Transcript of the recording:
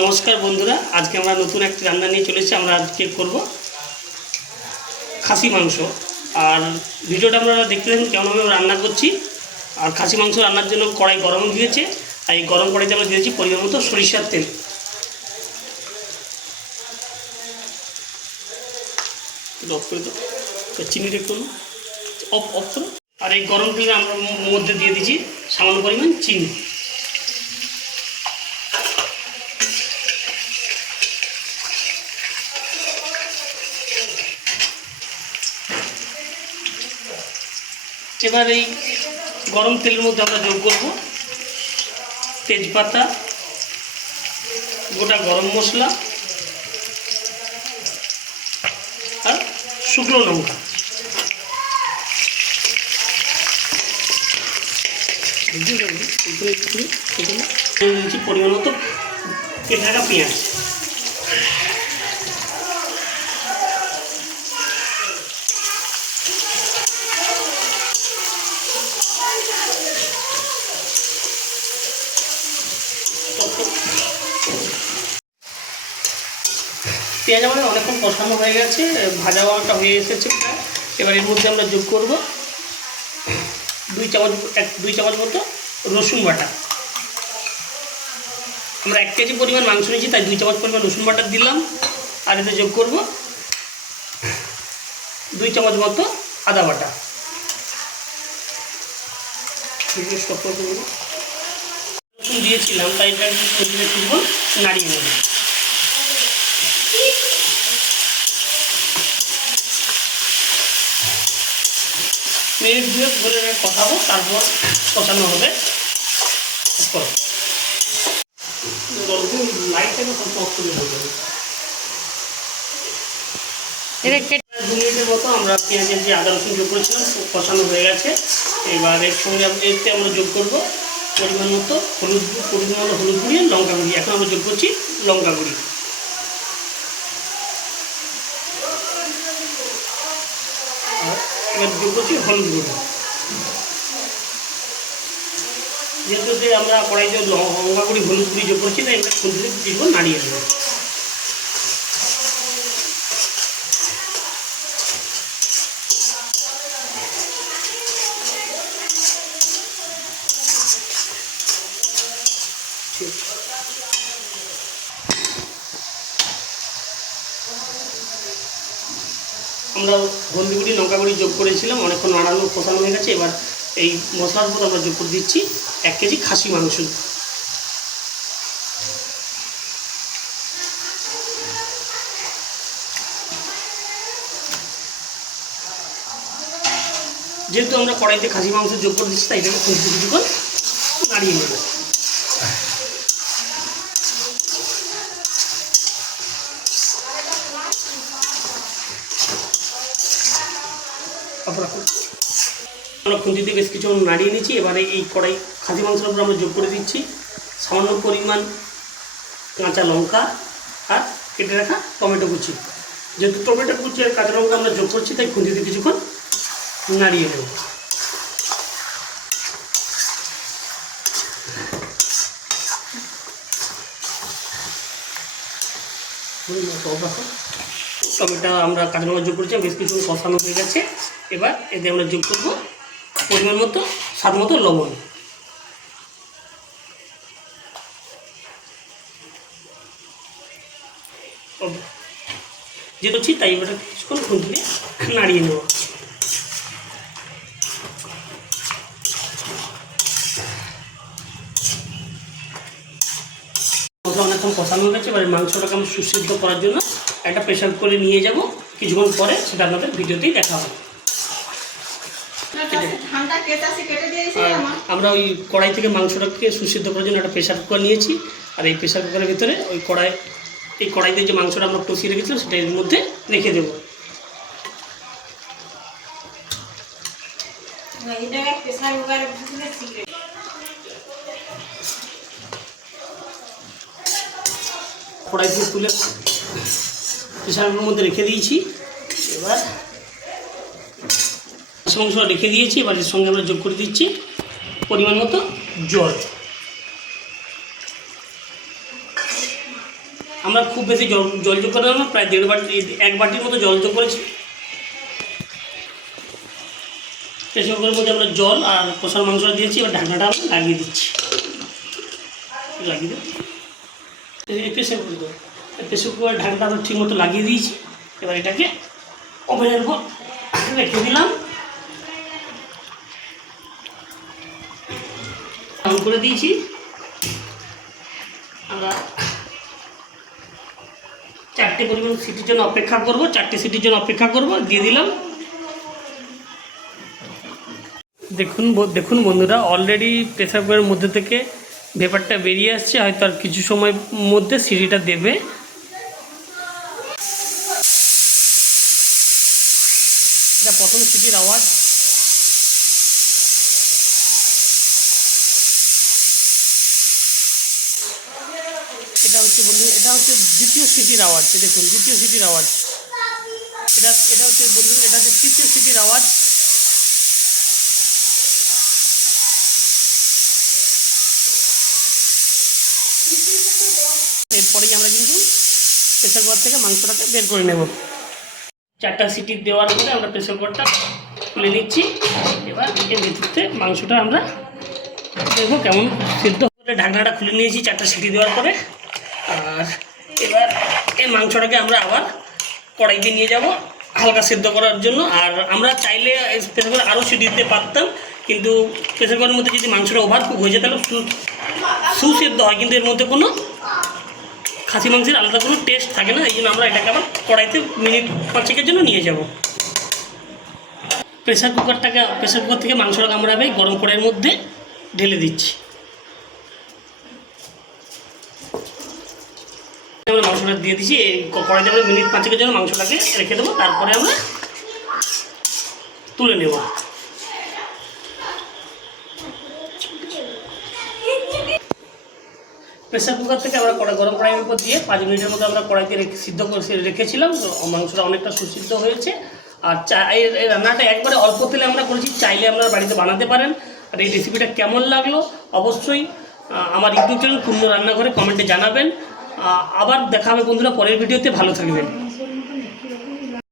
নমস্কার বন্ধুরা, আজকে আমরা নতুন একটি রান্না নিয়ে চলেছি আমরা আজকে করব খাসি মাংস। আর ভিডিওটা আপনারা দেখতে থাকুন কেমনভাবে আমরা রান্না করছি। আর খাসি মাংস রান্নার জন্য কড়াই গরম দিয়েছে, আর এই গরম কড়াইতে আমরা দিয়েছি পরিমাণ মতো সরিষার তেল। অফ তো একটু অফ অফ করো। আর এই গরম তেলে আমরা মধ্যে দিয়ে দিচ্ছি সামান্য পরিমাণ চিনি। এবার এই গরম তেলের মধ্যে আমরা যোগ করব তেজপাতা, গোটা গরম মশলা আর শুকনো লঙ্কা। পরিমাণ মতো কেটে পেঁয়াজ। পেঁয়াজ আমাদের অনেকক্ষণ কষানো হয়ে গেছে, ভাজা ভাজাটা হয়ে এসেছে প্রায়। এবার এর মধ্যে আমরা যোগ করব দুই চামচ, এক, দুই চামচ মতো রসুন বাটা। আমরা এক কেজি পরিমাণ মাংস নিয়েছি, তাই দুই চামচ পরিমাণ রসুন বাটা দিলাম। আর এতে যোগ করব দুই চামচ মতো আদা বাটা। রসুন দিয়েছিলাম, তাই এটা করব নাড়িয়ে নেব। মিনিট দুয়ে ধরে কষাবো তারপর কষানো হবে। দু মিনিটের মতো আমরা পেঁয়াজের যে আদা রসুন যোগ করেছিলাম কষানো হয়ে গেছে। এবার এর সঙ্গে এতে আমরা যোগ করব পরিমাণ মতো হলুদ পরিমাণ মতো হলুদ গুঁড়ি আর লঙ্কা গুঁড়ি। এখন আমরা যোগ করছি লঙ্কা গুঁড়ি। এবার যোগ করছি? হলুদ গুঁড়ো যেহেতু আমরা কড়াইতে লঙ্কা গুঁড়ি, হলুদ গুঁড়ি যে করছি না এটা খুঁজতে দিব, নাড়িয়ে দেবো। আমরা হলদি গুঁড়ি লঙ্কা গুঁড়ি যোগ করেছিলাম, অনেকক্ষণ নাড়ানো, কষানো হয়ে গেছে। এবার এই মশলার উপর আমরা যোগ করে দিচ্ছি এক কেজি খাসি মাংস। যেহেতু আমরা কড়াইতে খাসি মাংস যোগ করে দিচ্ছি, তাই এটাকে খুঁজতে কিছুক্ষণ নাড়িয়ে নেব। রাখুন। আমরা খুঁজিতে বেশ কিছু নাড়িয়ে নিচ্ছি এবারে এই কড়াই খাসি মাংসের উপর আমরা যোগ করে দিচ্ছি। সামান্য পরিমাণ কাঁচা লঙ্কা আর কেটে রাখা টমেটো কুচি। যেহেতু টমেটো কুচি আর কাঁচা লঙ্কা আমরা যোগ করছি, তাই খুঁজিতে কিছুক্ষণ নাড়িয়ে নেব। টমেটো আমরা কাঁচা লঙ্কা যোগ করেছি, বেশ কিছু কষানো হয়ে গেছে। এবার এতে আমরা যোগ করব পরিমাণ মতো, স্বাদ মতো লবণ। যেটা করছি তাই এবার কিছুক্ষণ খুঁজলে নাড়িয়ে নেব মশলা অনেকক্ষণ কষানো হয়ে গেছে এবার মাংসটাকে আমি সুসিদ্ধ করার জন্য একটা প্রেশার করে নিয়ে যাব। কিছুক্ষণ পরে সেটা আপনাদের ভিডিওতেই দেখা হবে। আমার। ওই কড়াই থেকে মাংসটাকে সুসিদ্ধ করার জন্য একটা প্রেশার কুকার নিয়েছি। আর এই প্রেশার কুকারের ভিতরে ওই কড়াই এই কড়াইতে যে মাংসটা আমরা কষিয়ে রেখেছিলাম সেটা এর মধ্যে রেখে দেবো। কুকারে কড়াই থেকে তুলে প্রেশারের মধ্যে রেখে দিয়েছি। এবার মাছ রেখে দিয়েছি, এবার এর সঙ্গে আমরা যোগ করে দিচ্ছি পরিমাণ মতো জল। আমরা খুব বেশি জল জল যোগ করে না, প্রায় দেড় বাটি, এক বাটির মতো জল যোগ করেছি। প্রেশার কুকারের মধ্যে আমরা জল আর কষার মাংসটা দিয়েছি, এবার ঢাকনাটা আমরা লাগিয়ে দিচ্ছি। লাগিয়ে এই প্রেশার কুকার প্রেশার কুকারের ঢাকনাটা আমরা ঠিক মতো লাগিয়ে দিয়েছি। এবার এটাকে ওভেনের উপর রেখে দিলাম। অন করে দিয়েছি। আমরা চারটে পরিমাণ সিটির জন্য অপেক্ষা করব। চারটে সিটির জন্য অপেক্ষা করব। দিয়ে দিলাম। দেখুন দেখুন বন্ধুরা অলরেডি প্রেসার কুকারের মধ্যে থেকে ভেপারটা বেরিয়ে আসছে, হয়তো আর কিছু সময় মধ্যে সিটিটা দেবে। এটা প্রথম সিটির আওয়াজ। এটা হচ্ছে বন্ধু, এটা হচ্ছে দ্বিতীয় সিটির আওয়াজ দেখুন, দ্বিতীয় সিটির আওয়াজ। এটা এটা হচ্ছে বন্ধু, এটা হচ্ছে তৃতীয় সিটির আওয়াজ। এরপরেই আমরা কিন্তু প্রেসার কুকার থেকে মাংসটাকে বের করে নেব। চারটা সিটি দেওয়ার পরে আমরা প্রেসার কুকারটা খুলে নিচ্ছি। এবার এর ভিতরতে মাংসটা আমরা দেখব কেমন সিদ্ধ করে ঢাকনাটা খুলে নিয়েছি চারটা সিটি দেওয়ার পরে। আর এবার এই মাংসটাকে আমরা আবার কড়াইতে নিয়ে যাব হালকা সেদ্ধ করার জন্য। আর আমরা চাইলে প্রেসার কুকারে আরও সিটি দিতে পারতাম, কিন্তু প্রেসার কুকারের মধ্যে যদি মাংসটা ওভার কুক হয়ে যায়, তাহলে সুসেদ্ধ হয়। কিন্তু এর মধ্যে কোনো খাসি মাংসের আলাদা কোনো টেস্ট থাকে না, এই জন্য আমরা এটাকে আবার কড়াইতে মিনিট পাঁচেকের জন্য নিয়ে যাব। প্রেসার কুকারটাকে প্রেসার কুকার থেকে আমরা এই গরম কড়াইয়ের মধ্যে ঢেলে দিচ্ছি। আমরা মাংসটা দিয়ে দিচ্ছি, এই কড়াইতে আমরা মিনিট পাঁচেকের জন্য মাংসটাকে রেখে দেবো, তারপরে আমরা তুলে নেব। প্রেসার কুকার থেকে আমরা কড়া গরম কড়াইয়ের উপর দিয়ে পাঁচ মিনিটের মতো আমরা কড়াইতে সিদ্ধ করে রেখেছিলাম মাংসটা অনেকটা সুসিদ্ধ হয়েছে। আর চা এই রান্নাটা একবারে অল্প তেলে আমরা করেছি, চাইলে আপনারা বাড়িতে বানাতে পারেন। আর এই রেসিপিটা কেমন লাগল? অবশ্যই আমার ইউটিউব চ্যানেল পূর্ণ রান্নাঘরে কমেন্টে জানাবেন। আবার দেখা হবে বন্ধুরা পরের ভিডিওতে ভালো থাকবেন।